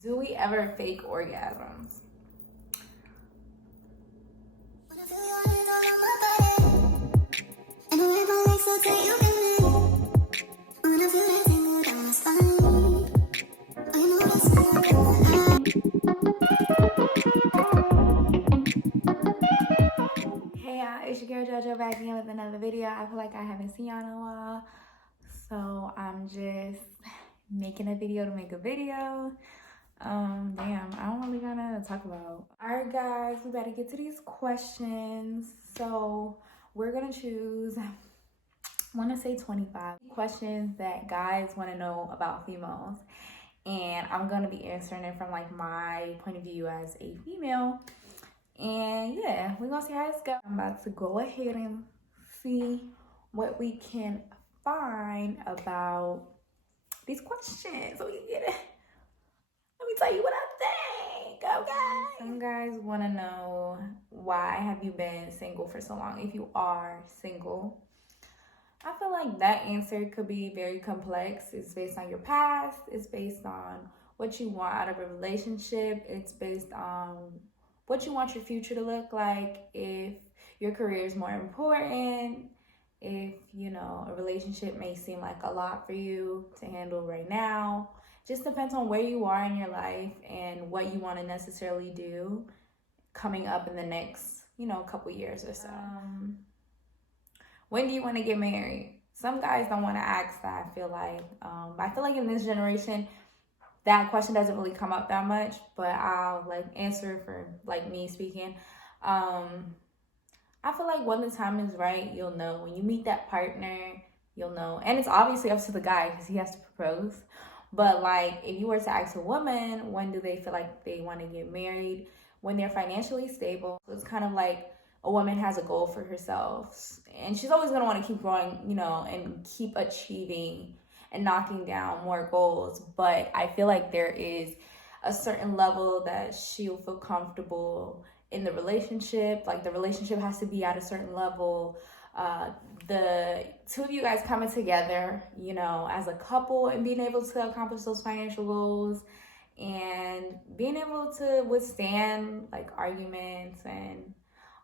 Do we ever fake orgasms? Hey y'all, it's your girl JoJo back again with another video. I feel like I haven't seen y'all in a while, so I'm just making a video to make a video. Damn, I don't really got nothing to talk about. Alright guys, we better get to these questions. So we're gonna choose, I want to say 25 questions that guys want to know about females, and I'm gonna be answering it from like my point of view as a female. And yeah, we're gonna see how this goes. I'm about to go ahead and see what we can find about these questions so we can get it. Let me tell you what I think, okay? Some guys want to know, why have you been single for so long? If you are single, I feel like that answer could be very complex. It's based on your past. It's based on what you want out of a relationship. It's based on what you want your future to look like. If your career is more important, if, you know, a relationship may seem like a lot for you to handle right now. Just depends on where you are in your life and what you want to necessarily do coming up in the next, you know, couple years or so. When do you want to get married? Some guys don't want to ask that, I feel like in this generation, that question doesn't really come up that much, but I'll like answer for like me speaking. I feel like when the time is right, you'll know. When you meet that partner, you'll know. And it's obviously up to the guy because he has to propose. But like, if you were to ask a woman, when do they feel like they want to get married? When they're financially stable. So it's kind of like a woman has a goal for herself. And she's always going to want to keep growing, you know, and keep achieving and knocking down more goals. But I feel like there is a certain level that she'll feel comfortable in the relationship. Like the relationship has to be at a certain level. The two of you guys coming together, you know, as a couple and being able to accomplish those financial goals and being able to withstand like arguments and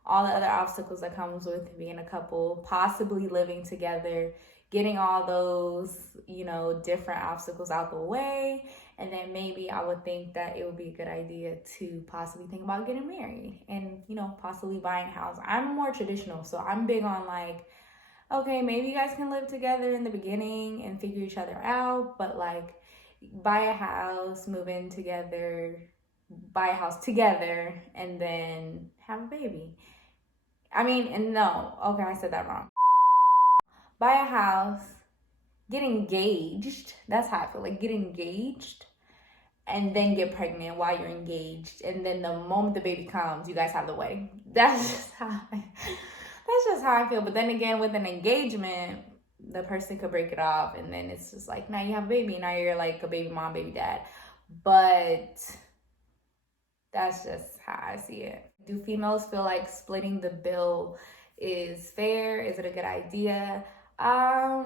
all the other obstacles that comes with being a couple, possibly living together, getting all those, you know, different obstacles out the way. And then maybe I would think that it would be a good idea to possibly think about getting married and, you know, possibly buying a house. I'm more traditional, so I'm big on like, okay, maybe you guys can live together in the beginning and figure each other out, but like buy a house, move in together, buy a house together, and then have a baby. I said that wrong. Buy a house, get engaged. That's how I feel, like get engaged and then get pregnant while you're engaged. And then the moment the baby comes, you guys have the wedding. That's just how I feel. But then again, with an engagement, the person could break it off. And then it's just like, now you have a baby. Now you're like a baby mom, baby dad. But that's just how I see it. Do females feel like splitting the bill is fair? Is it a good idea? I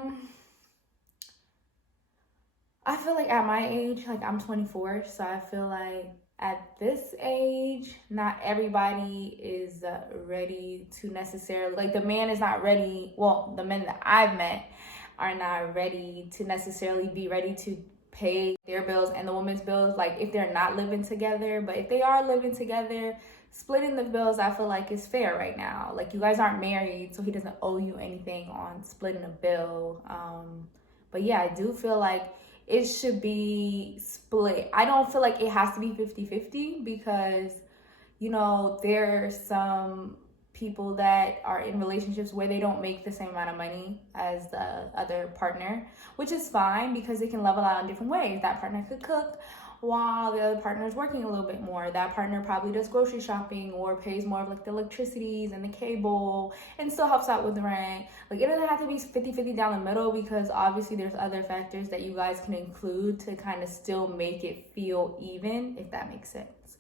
feel like at my age, like I'm 24, so I feel like at this age, not everybody is ready to necessarily, like the man is not ready, well, the men that I've met are not ready to necessarily be ready to pay their bills and the woman's bills, like if they're not living together. But if they are living together, splitting the bills, I feel like is fair right now. Like you guys aren't married, so he doesn't owe you anything on splitting a bill. But yeah, I do feel like it should be split. I don't feel like it has to be 50-50 because, you know, there are some people that are in relationships where they don't make the same amount of money as the other partner, which is fine because they can level out in different ways. That partner could cook while the other partner is working a little bit more. That partner probably does grocery shopping or pays more of like the electricities and the cable and still helps out with the rent. Like it doesn't have to be 50-50 down the middle because obviously there's other factors that you guys can include to kind of still make it feel even, if that makes sense.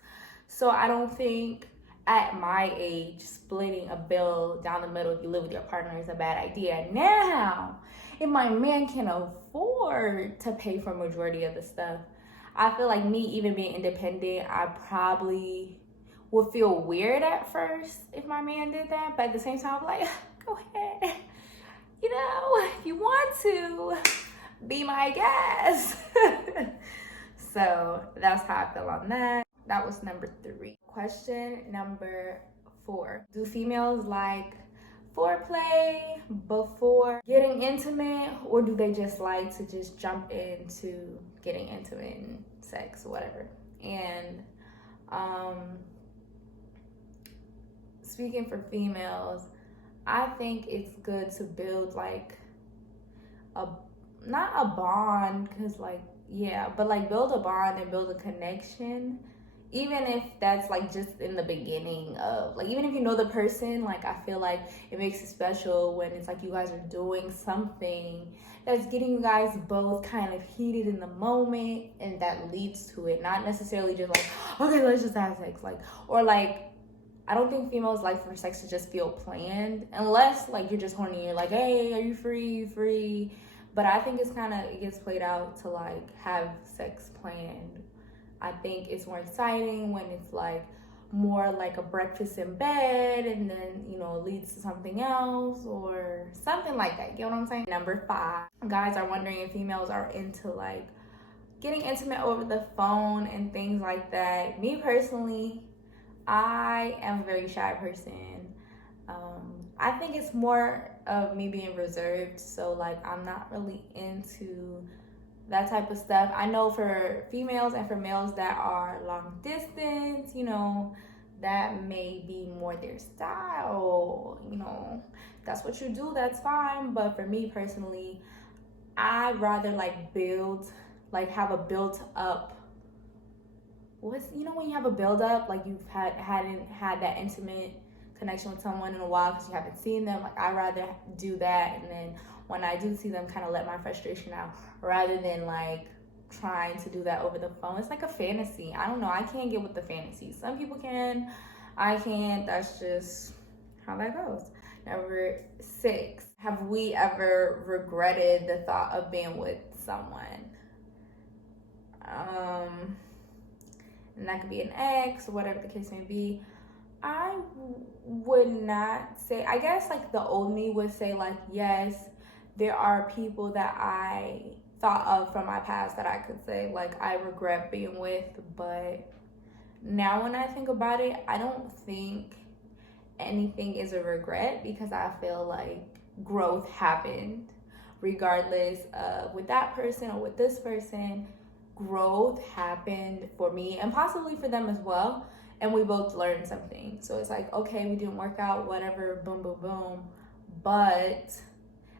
So I don't think at my age splitting a bill down the middle if you live with your partner is a bad idea. Now, if my man can afford to pay for a majority of the stuff, I feel like me even being independent, I probably would feel weird at first if my man did that. But at the same time, I'm like, go ahead. You know, if you want to, be my guest. So that's how I feel on that. That was number 3. Question number 4. Do females like foreplay before getting intimate, or do they just like to just jump into getting intimate and sex or whatever? And speaking for females, I think it's good to build like not a bond, because like, yeah, but like build a bond and build a connection, even if that's like just in the beginning of, like, even if you know the person, like I feel like it makes it special when it's like you guys are doing something that's getting you guys both kind of heated in the moment, and that leads to it, not necessarily just like, okay, let's just have sex, like, or like, I don't think females like for sex to just feel planned, unless like you're just horny, you're like, hey, are you free? You free? But I think it gets played out to like have sex planned. I think it's more exciting when it's like more like a breakfast in bed, and then, you know, it leads to something else or something like that. You know what I'm saying? Number 5, guys are wondering if females are into like getting intimate over the phone and things like that. Me personally, I am a very shy person. I think it's more of me being reserved, so like I'm not really into that type of stuff. I know for females and for males that are long distance, you know, that may be more their style, you know, that's what you do, that's fine. But for me personally, I'd rather like have a built up, you know, when you have a build up, like you've hadn't had that intimate connection with someone in a while because you haven't seen them. Like I'd rather do that, and then when I do see them, kind of let my frustration out, rather than like trying to do that over the phone. It's like a fantasy. I don't know, I can't get with the fantasy. Some people can, I can't. That's just how that goes. Number 6, have we ever regretted the thought of being with someone? And that could be an ex or whatever the case may be. I would not say, I guess like the old me would say like, yes, there are people that I thought of from my past that I could say like I regret being with, but now when I think about it, I don't think anything is a regret, because I feel like growth happened regardless of with that person or with this person. Growth happened for me and possibly for them as well, and we both learned something. So it's like, okay, we didn't work out, whatever, boom, boom, boom. But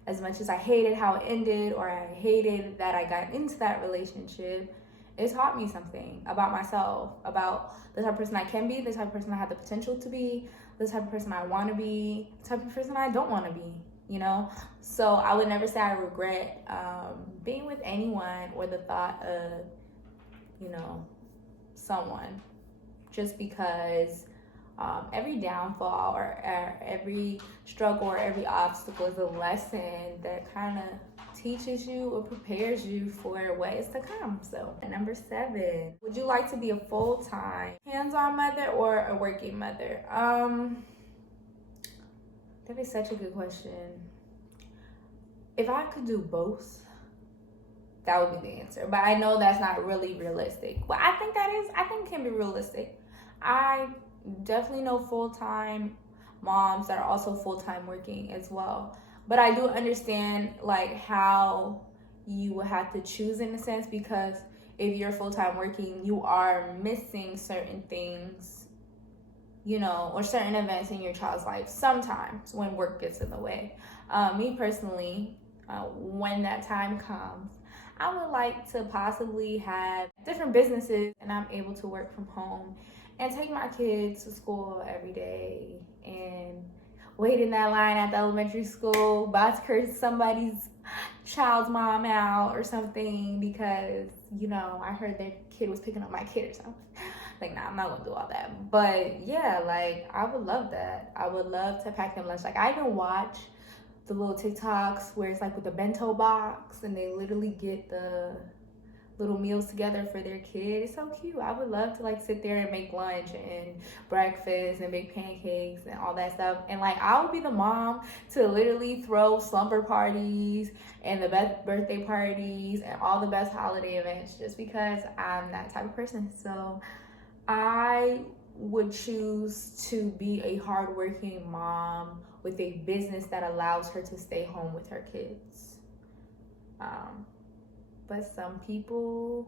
as much as I hated how it ended, or I hated that I got into that relationship, it taught me something about myself, about the type of person I can be, the type of person I have the potential to be, the type of person I want to be, the type of person I don't want to be, you know? So I would never say I regret being with anyone, or the thought of, you know, someone, just because every downfall or every struggle or every obstacle is a lesson that kind of teaches you or prepares you for what is to come. So number 7, would you like to be a full-time hands-on mother or a working mother? That is such a good question. If I could do both, that would be the answer. But I know that's not really realistic. But I think it can be realistic. I definitely know full-time moms that are also full-time working as well. But I do understand like how you would have to choose in a sense, because if you're full-time working, you are missing certain things, you know, or certain events in your child's life sometimes when work gets in the way. Me personally, when that time comes, I would like to possibly have different businesses and I'm able to work from home and take my kids to school every day and wait in that line at the elementary school, about to curse somebody's child's mom out or something because, you know, I heard their kid was picking up my kid or something. Like, nah, I'm not gonna do all that. But yeah, like, I would love that. I would love to pack them lunch. Like, I even watch the little TikToks where it's like with the bento box and they literally get the little meals together for their kid. It's so cute. I would love to like sit there and make lunch and breakfast and make pancakes and all that stuff. And like I would be the mom to literally throw slumber parties and the best birthday parties and all the best holiday events just because I'm that type of person. So I would choose to be a hardworking mom with a business that allows her to stay home with her kids. But some females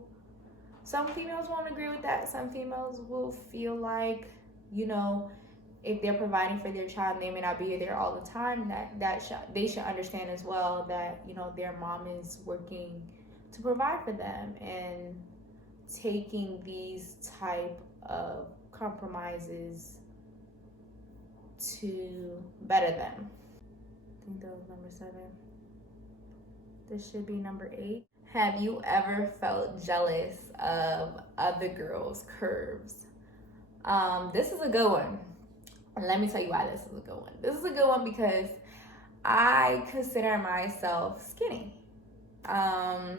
won't agree with that. Some females will feel like, you know, if they're providing for their child and they may not be there all the time, they should understand as well that, you know, their mom is working to provide for them and taking these type of compromises to better them. I think that was number 7. This should be number 8. Have you ever felt jealous of other girls' curves? This is a good one. And let me tell you why this is a good one. This is a good one because I consider myself skinny. I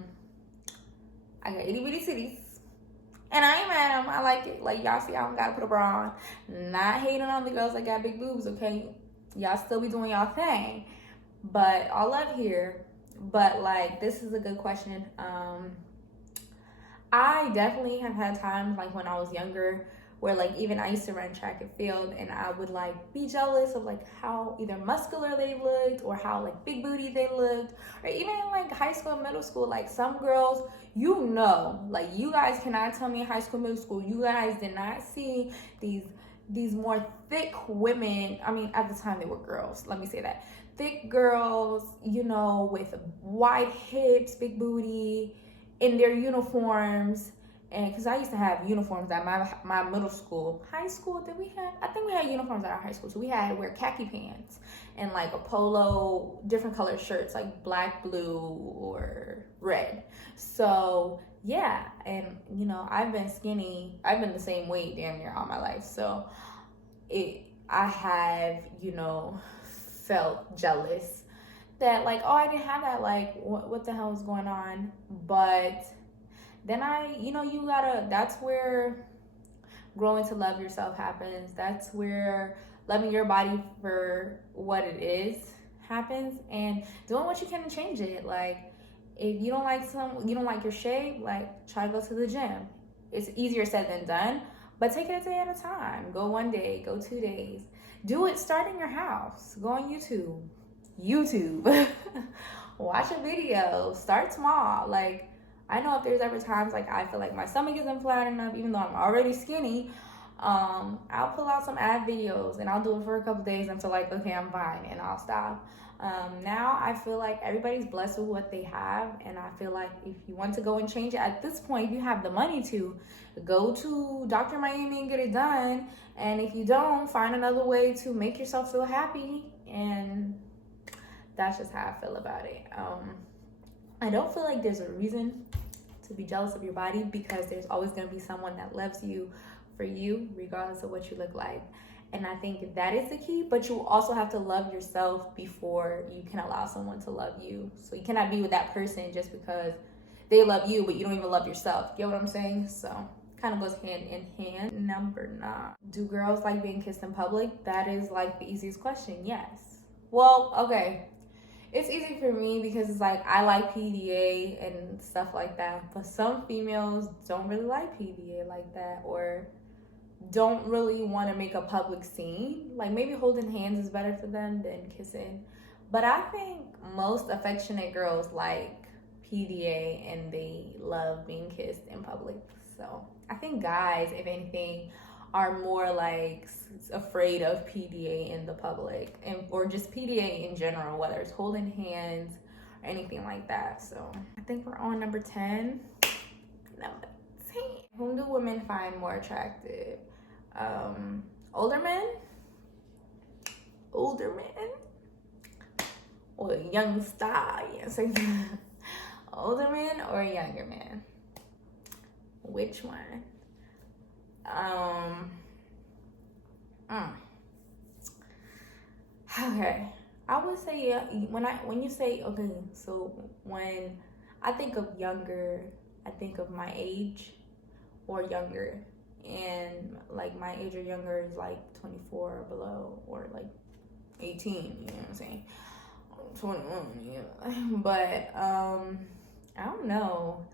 got itty bitty titties. And I ain't mad at them. I like it. Like, y'all see, I don't gotta put a bra on. Not hating on the girls that got big boobs, okay? Y'all still be doing y'all thing. But all love here. But like, this is a good question. I definitely have had times like when I was younger where like even I used to run track and field and I would like be jealous of like how either muscular they looked or how like big booty they looked, or even in like high school and middle school, like some girls, you know, like you guys cannot tell me in high school, middle school, you guys did not see these more thick women. I mean, at the time they were girls, let me say that. Thick girls, you know, with wide hips, big booty, in their uniforms. And because I used to have uniforms at my middle school. High school, I think we had uniforms at our high school. So we had to wear khaki pants and like a polo, different color shirts, like black, blue, or red. So yeah, and you know, I've been skinny. I've been the same weight damn near all my life. So I have, you know, felt jealous that like, oh, I didn't have that, like what the hell is going on? But then that's where growing to love yourself happens. That's where loving your body for what it is happens, and doing what you can to change it. Like if you don't like your shape, like try to go to the gym. It's easier said than done, but take it a day at a time. Go 1 day, go 2 days. Do it start in your house. Go on YouTube. Watch a video. Start small. Like, I know if there's ever times like I feel like my stomach isn't flat enough, even though I'm already skinny, I'll pull out some ab videos and I'll do it for a couple days until like, okay, I'm fine, and I'll stop. Now I feel like everybody's blessed with what they have, and I feel like if you want to go and change it at this point, you have the money to go to Dr. Miami and get it done. And if you don't, find another way to make yourself feel happy. And that's just how I feel about it. I don't feel like there's a reason to be jealous of your body, because there's always going to be someone that loves you for you, regardless of what you look like. And I think that is the key, but you also have to love yourself before you can allow someone to love you. So you cannot be with that person just because they love you, but you don't even love yourself. Get what I'm saying? So kind of goes hand in hand. Number 9. Do girls like being kissed in public? That is like the easiest question. Yes. Well, okay. It's easy for me because it's like I like PDA and stuff like that, but some females don't really like PDA like that, or don't really want to make a public scene. Like maybe holding hands is better for them than kissing. But I think most affectionate girls like PDA and they love being kissed in public. So I think guys, if anything, are more like afraid of PDA in the public, or just PDA in general, whether it's holding hands or anything like that. So I think we're on number 10. Number 10. Whom do women find more attractive? Older men, or young stallions? Older men or younger men? Which one? Okay, I would say when you say, okay, so when I think of younger I think of my age or younger. And like my age or younger is like 24 or below, or like 18, you know what I'm saying? 21, yeah. But I don't know.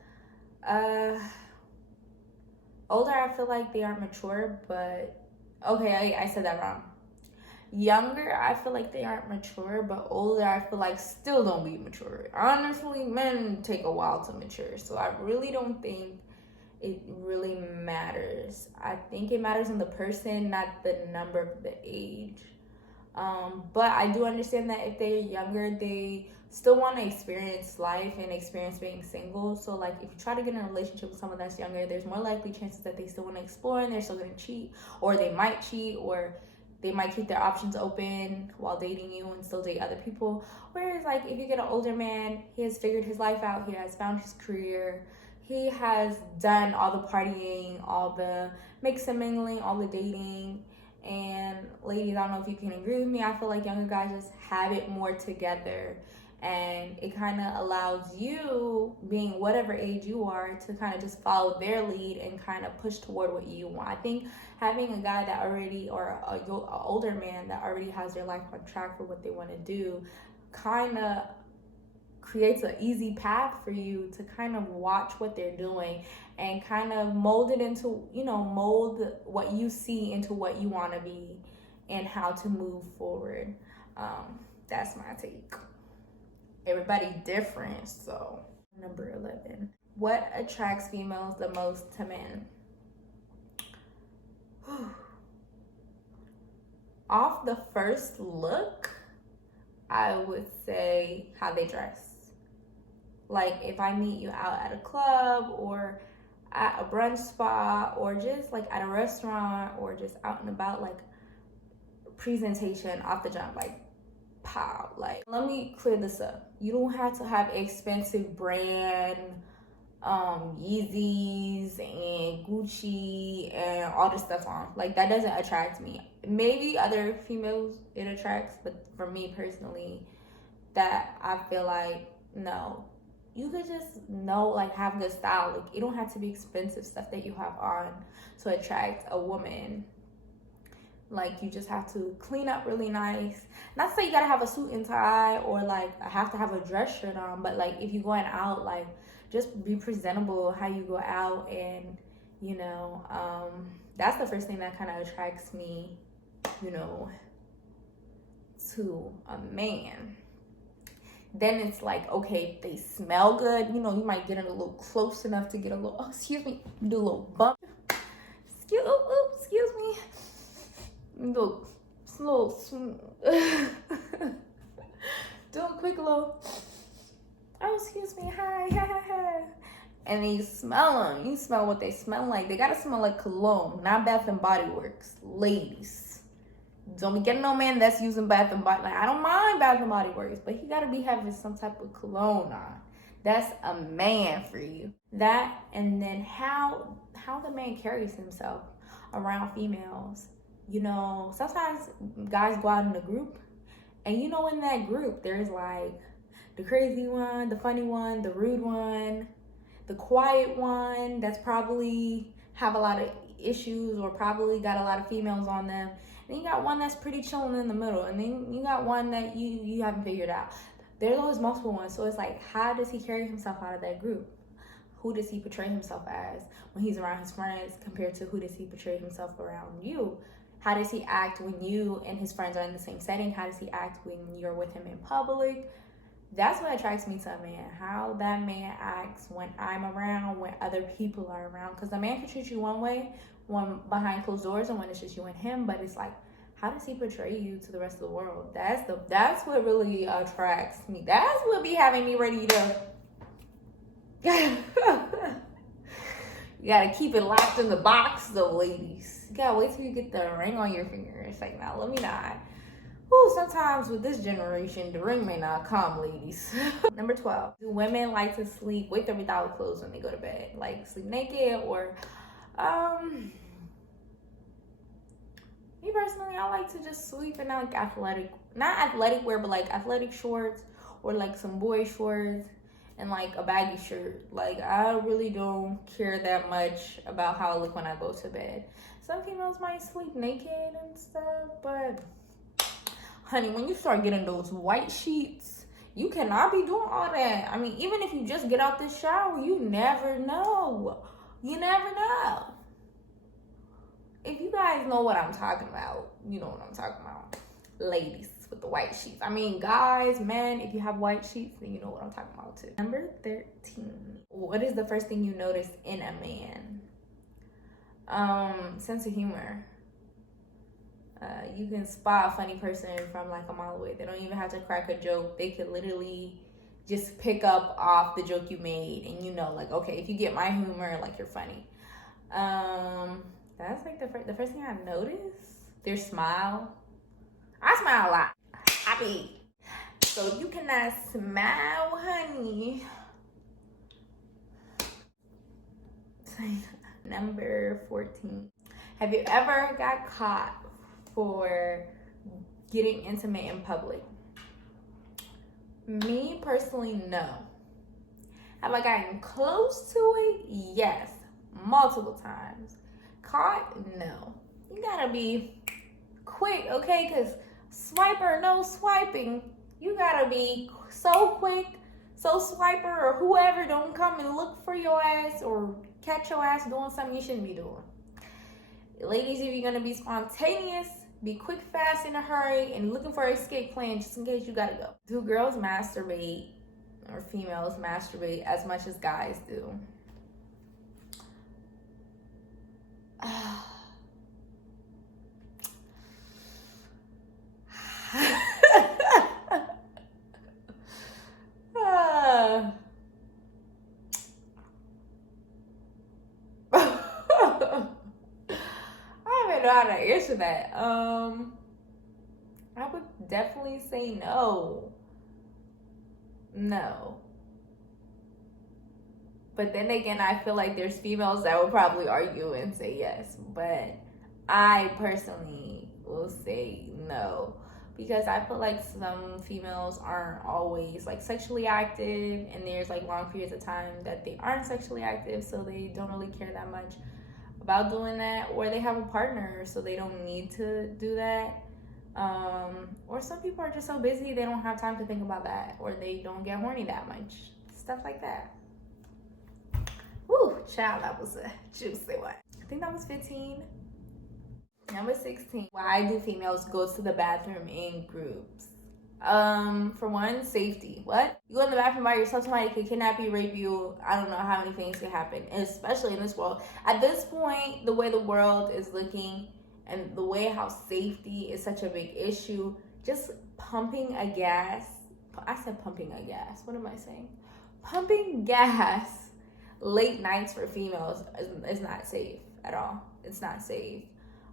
Older, I feel like they aren't mature, but okay, I said that wrong. Younger, I feel like they aren't mature, but older, I feel like still don't be mature. Honestly, men take a while to mature, so I really don't think it really matters. I think it matters in the person, not the number of the age. But I do understand that if they're younger, they still want to experience life and experience being single. So like if you try to get in a relationship with someone that's younger, there's more likely chances that they still want to explore and they're still going to cheat, or they might cheat, or they might keep their options open while dating you and still date other people. Whereas like if you get an older man, he has figured his life out, he has found his career, he has done all the partying, all the mix and mingling, all the dating. And ladies, I don't know if you can agree with me, I feel like younger guys just have it more together, and it kind of allows you, being whatever age you are, to kind of just follow their lead and kind of push toward what you want. I think having a guy that already, or a older man that already has their life on track for what they want to do, kind of creates an easy path for you to kind of watch what they're doing and kind of mold it into, mold what you see into what you want to be and how to move forward. That's my take. Everybody different, so. Number 11. What attracts females the most to men? Off the first look, I would say how they dress. Like if I meet you out at a club or at a brunch spot or just like at a restaurant or just out and about, like presentation off the jump, like pow. Like, let me clear this up. You don't have to have expensive brand Yeezys and Gucci and all this stuff on. Like that doesn't attract me. Maybe other females it attracts, but for me personally, that I feel like no. You could just like have good style. Like it don't have to be expensive stuff that you have on to attract a woman. Like you just have to clean up really nice. Not to say you gotta have a suit and tie or like I have to have a dress shirt on, but like if you're going out, like just be presentable how you go out, and that's the first thing that kind of attracts me, to a man. Then it's like, okay, they smell good. You might get it a little close enough to get a little, excuse me, do a little bump. Excuse me. Do a quick little, excuse me, hi. And then you smell them. You smell what they smell like. They gotta smell like cologne, not Bath and Body Works. Ladies, don't be getting no man that's using Bath and Body. Like, I don't mind Bath and Body Works, but he gotta be having some type of cologne on. That's a man for you. That, and then how the man carries himself around females. Sometimes guys go out in a group, and in that group there's like the crazy one, the funny one, the rude one, the quiet one that's probably have a lot of issues or probably got a lot of females on them. And then you got one that's pretty chilling in the middle, and then you got one that you haven't figured out. There's always multiple ones, so it's like, how does he carry himself out of that group? Who does he portray himself as when he's around his friends compared to who does he portray himself around you? How does he act when you and his friends are in the same setting? How does he act when you're with him in public? That's what attracts me to a man. How that man acts when I'm around, when other people are around. Because a man can treat you one way when behind closed doors and when it's just you and him. But it's like, how does he portray you to the rest of the world? That's what really attracts me. That's what be having me ready to. You gotta keep it locked in the box, though, ladies. You gotta wait till you get the ring on your finger. It's like, now let me not. Ooh, sometimes with this generation, the ring may not come, ladies. Number 12. Do women like to sleep with or without clothes when they go to bed? Like sleep naked or, me personally, I like to just sleep in like not athletic wear, but like athletic shorts or like some boy shorts and like a baggy shirt. Like, I really don't care that much about how I look when I go to bed. Some females might sleep naked and stuff, but honey, when you start getting those white sheets, you cannot be doing all that. I mean, even if you just get out the shower, you never know. You never know. If you guys know what I'm talking about, you know what I'm talking about. Ladies with the white sheets. I mean, guys, men, if you have white sheets, then you know what I'm talking about too. Number 13. What is the first thing you notice in a man? Sense of humor. You can spot a funny person from like a mile away. They don't even have to crack a joke. They could literally just pick up off the joke you made, and you know, like, okay, if you get my humor, like, you're funny. That's like the first thing I noticed. Their smile. I smile a lot. Happy. So if you cannot smile, honey. Number 14. Have you ever got caught for getting intimate in public? Me personally, no. Have I gotten close to it? Yes, multiple times. Caught? No. You gotta be quick, okay? Because swiper, no swiping. You gotta be so quick, so swiper or whoever don't come and look for your ass or catch your ass doing something you shouldn't be doing. Ladies, if you're gonna be spontaneous, be quick, fast, in a hurry, and looking for an escape plan just in case you gotta go. Do girls masturbate, or females masturbate as much as guys do? I don't know how to answer that. I would definitely say no. No. But then again, I feel like there's females that would probably argue and say yes. But I personally will say no. Because I feel like some females aren't always like sexually active, and there's like long periods of time that they aren't sexually active, so they don't really care that much about doing that, or they have a partner so they don't need to do that, or some people are just so busy they don't have time to think about that, or they don't get horny that much, stuff like that. Woo, child, that was a juicy one. I think that was 15. Number 16. Why do females go to the bathroom in groups? For one, safety. What? You go in the bathroom by yourself, somebody could kidnap you, rape you. I don't know how many things could happen, especially in this world. At this point, the way the world is looking and the way how safety is such a big issue, just pumping a gas. I said pumping a gas. What am I saying? Pumping gas late nights for females is not safe at all. It's not safe.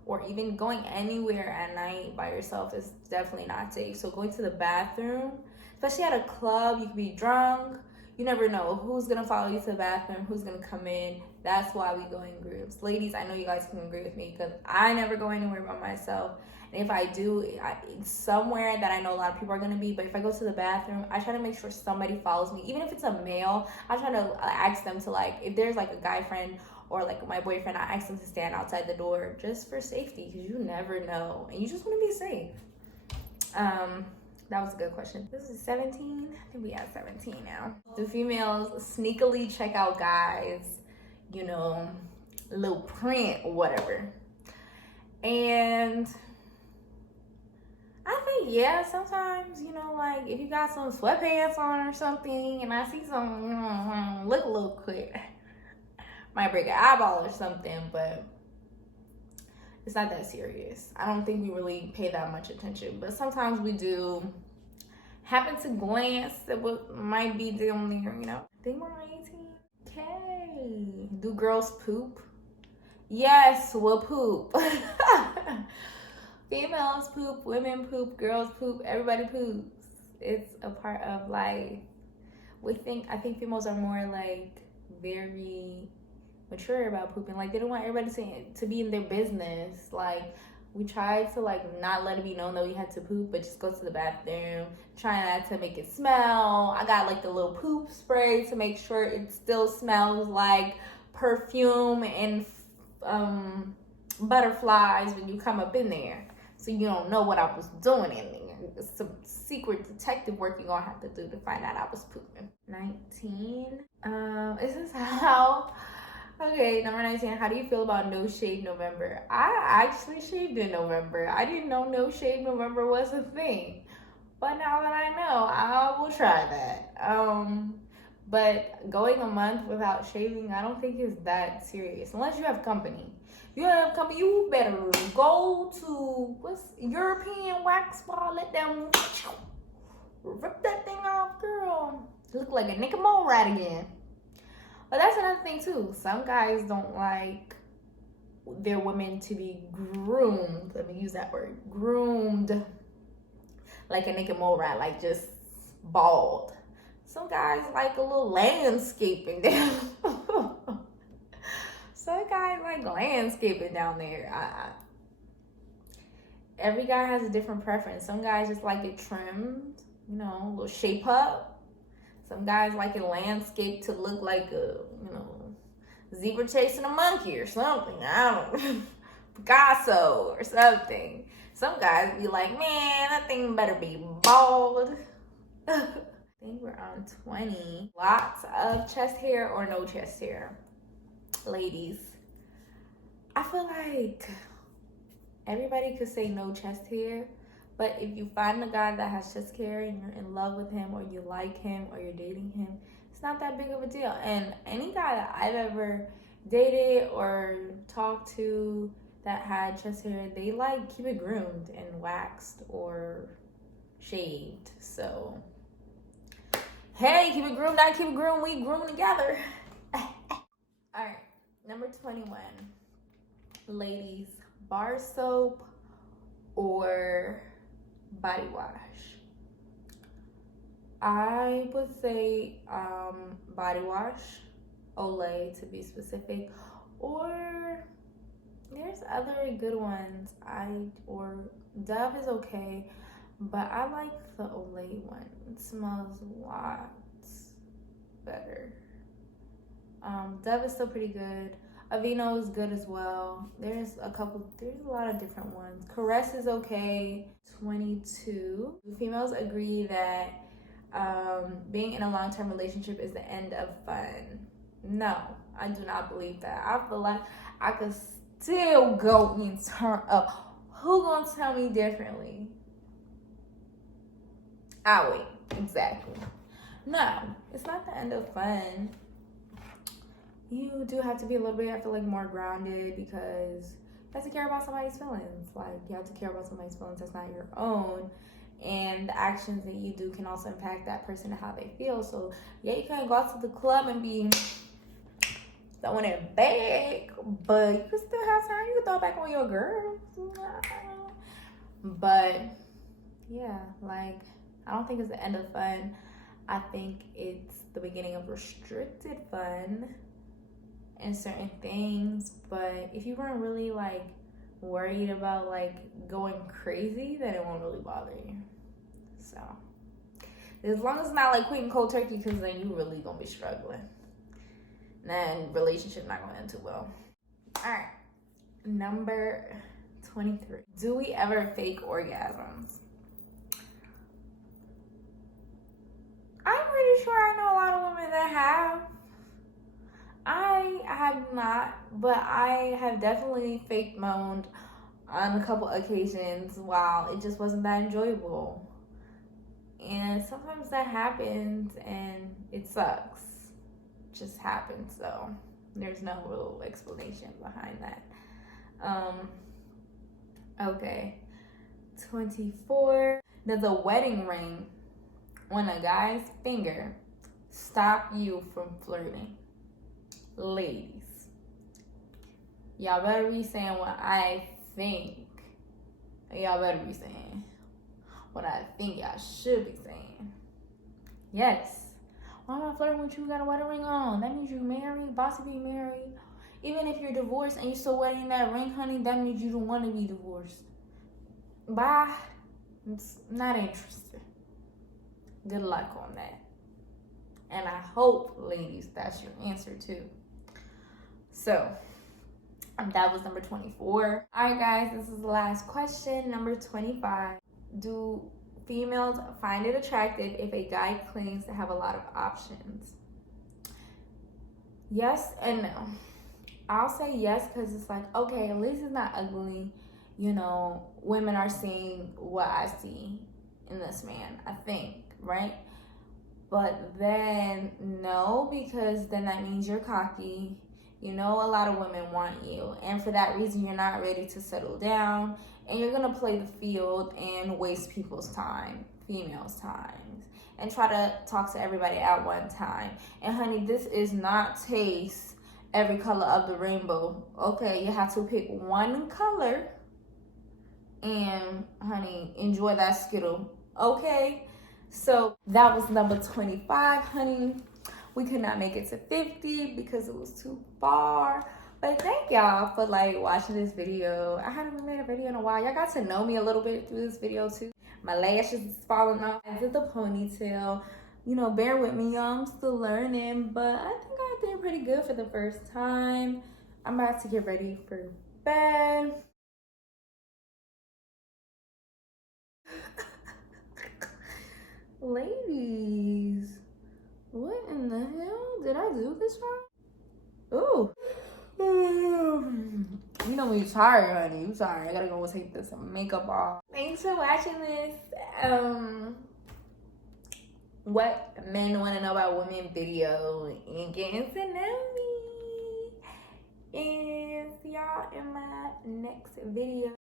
Or even going anywhere at night by yourself is definitely not safe. So going to the bathroom, especially at a club, you could be drunk. You never know who's going to follow you to the bathroom, who's going to come in. That's why we go in groups. Ladies, I know you guys can agree with me because I never go anywhere by myself. And if I do, it's somewhere that I know a lot of people are going to be. But if I go to the bathroom, I try to make sure somebody follows me. Even if it's a male, I try to ask them to, like, if there's like a guy friend or like my boyfriend, I ask them to stand outside the door just for safety, because you never know and you just want to be safe. That was a good question. This is 17. I think we have 17 now. Do females sneakily check out guys, you know, little print or whatever? And I think, yeah, sometimes, you know, like if you got some sweatpants on or something and I see some, you know, look a little quick, might break an eyeball or something, but it's not that serious. I don't think we really pay that much attention, but sometimes we do happen to glance at what might be down there, you know. I think we're 18. Okay. Do girls poop? Yes, we'll poop. Females poop, women poop, girls poop, everybody poops. It's a part of life. I think females are more like very mature about pooping. Like, they don't want everybody to be in their business. Like, We tried to like not let it be known that we had to poop, but just go to the bathroom. Trying not to make it smell. I got like the little poop spray to make sure it still smells like perfume and butterflies when you come up in there. So you don't know what I was doing in there. It's some secret detective work you're gonna have to do to find out I was pooping. 19. This is how. Okay, number 19. How do you feel about No Shave November? I actually shaved in November. I didn't know No Shave November was a thing. But now that I know, I will try that. But going a month without shaving, I don't think is that serious. Unless you have company. If you have company, you better go to European wax spa. Let them rip that thing off, girl. Look like a Nick Mole rat again. But that's another thing too. Some guys don't like their women to be groomed. Let me use that word. Groomed like a Nick Mole rat, like just bald. Some guys like a little landscaping down. Some guys like landscaping down there. Every guy has a different preference. Some guys just like it trimmed, you know, a little shape up. Some guys like it landscaped to look like a, you know, zebra chasing a monkey or something. I don't know. Picasso or something. Some guys be like, man, that thing better be bald. I think we're on 20. Lots of chest hair or no chest hair. Ladies, I feel like everybody could say no chest hair, but if you find a guy that has chest hair and you're in love with him or you like him or you're dating him, it's not that big of a deal. And any guy that I've ever dated or talked to that had chest hair, they like keep it groomed and waxed or shaved. So hey, keep it groomed, I keep it groomed, we groom together. Alright, number 21. Ladies, bar soap or body wash? I would say body wash, Olay to be specific, or there's other good ones. Or Dove is okay, but I like the Olay one. It smells lots better. Dove is still pretty good. Aveeno is good as well. There's a lot of different ones. Caress is okay. 22. Females agree that being in a long-term relationship is the end of fun. No, I do not believe that. I feel like I could still go and turn up. Who gonna tell me differently? I'll wait. Exactly. No, it's not the end of fun. You do have to be a little bit, I feel like, more grounded because you have to care about somebody's feelings. Like, you have to care about somebody's feelings that's not your own. And the actions that you do can also impact that person and how they feel. So, yeah, you can't go out to the club and be throwing it back, but you can still have time. You can throw it back on your girl. But, yeah, like, I don't think it's the end of fun. I think it's the beginning of restricted fun and certain things. But if you weren't really like worried about like going crazy, then it won't really bother you. So as long as it's not like quitting cold turkey, because then you really gonna be struggling, then relationship not gonna end too well. All right, number 23. Do we ever fake orgasms? I'm pretty sure I know a lot of women that have. I have not, but I have definitely fake moaned on a couple occasions while it just wasn't that enjoyable. And sometimes that happens and it sucks. It just happens, so there's no real explanation behind that. Okay. 24. Does a wedding ring on a guy's finger stop you from flirting? Ladies, y'all better be saying what I think. Y'all better be saying what I think y'all should be saying. Yes. Why am I flirting with you? You got a wedding ring on. That means you're married, bossy be married. Even if you're divorced and you're still wearing that ring, honey, that means you don't want to be divorced. Bye. It's not interested. Good luck on that. And I hope, ladies, that's your answer too. So that was number 24. All right, guys, this is the last question. Number 25. Do females find it attractive if a guy claims to have a lot of options? Yes and no. I'll say yes because it's like, okay, at least it's not ugly. You know, women are seeing what I see in this man, I think, right? But then no, because then that means you're cocky. You know, a lot of women want you, and for that reason you're not ready to settle down, and you're gonna play the field and waste people's time, females' times, and try to talk to everybody at one time. And honey, this is not taste every color of the rainbow. Okay, you have to pick one color and honey, enjoy that Skittle. Okay, so that was number 25, honey. We could not make it to 50 because it was too far. But thank y'all for like watching this video. I haven't made a video in a while. Y'all got to know me a little bit through this video too. My lashes is falling off. I did the ponytail. You know, bear with me, y'all. I'm still learning, but I think I did pretty good for the first time. I'm about to get ready for bed. Ladies, what in the hell? Did I do this wrong? Ooh. You know when you're tired, honey. You tired. I gotta go take this makeup off. Thanks for watching this. What men want to know about women video and getting to know me. And see y'all in my next video.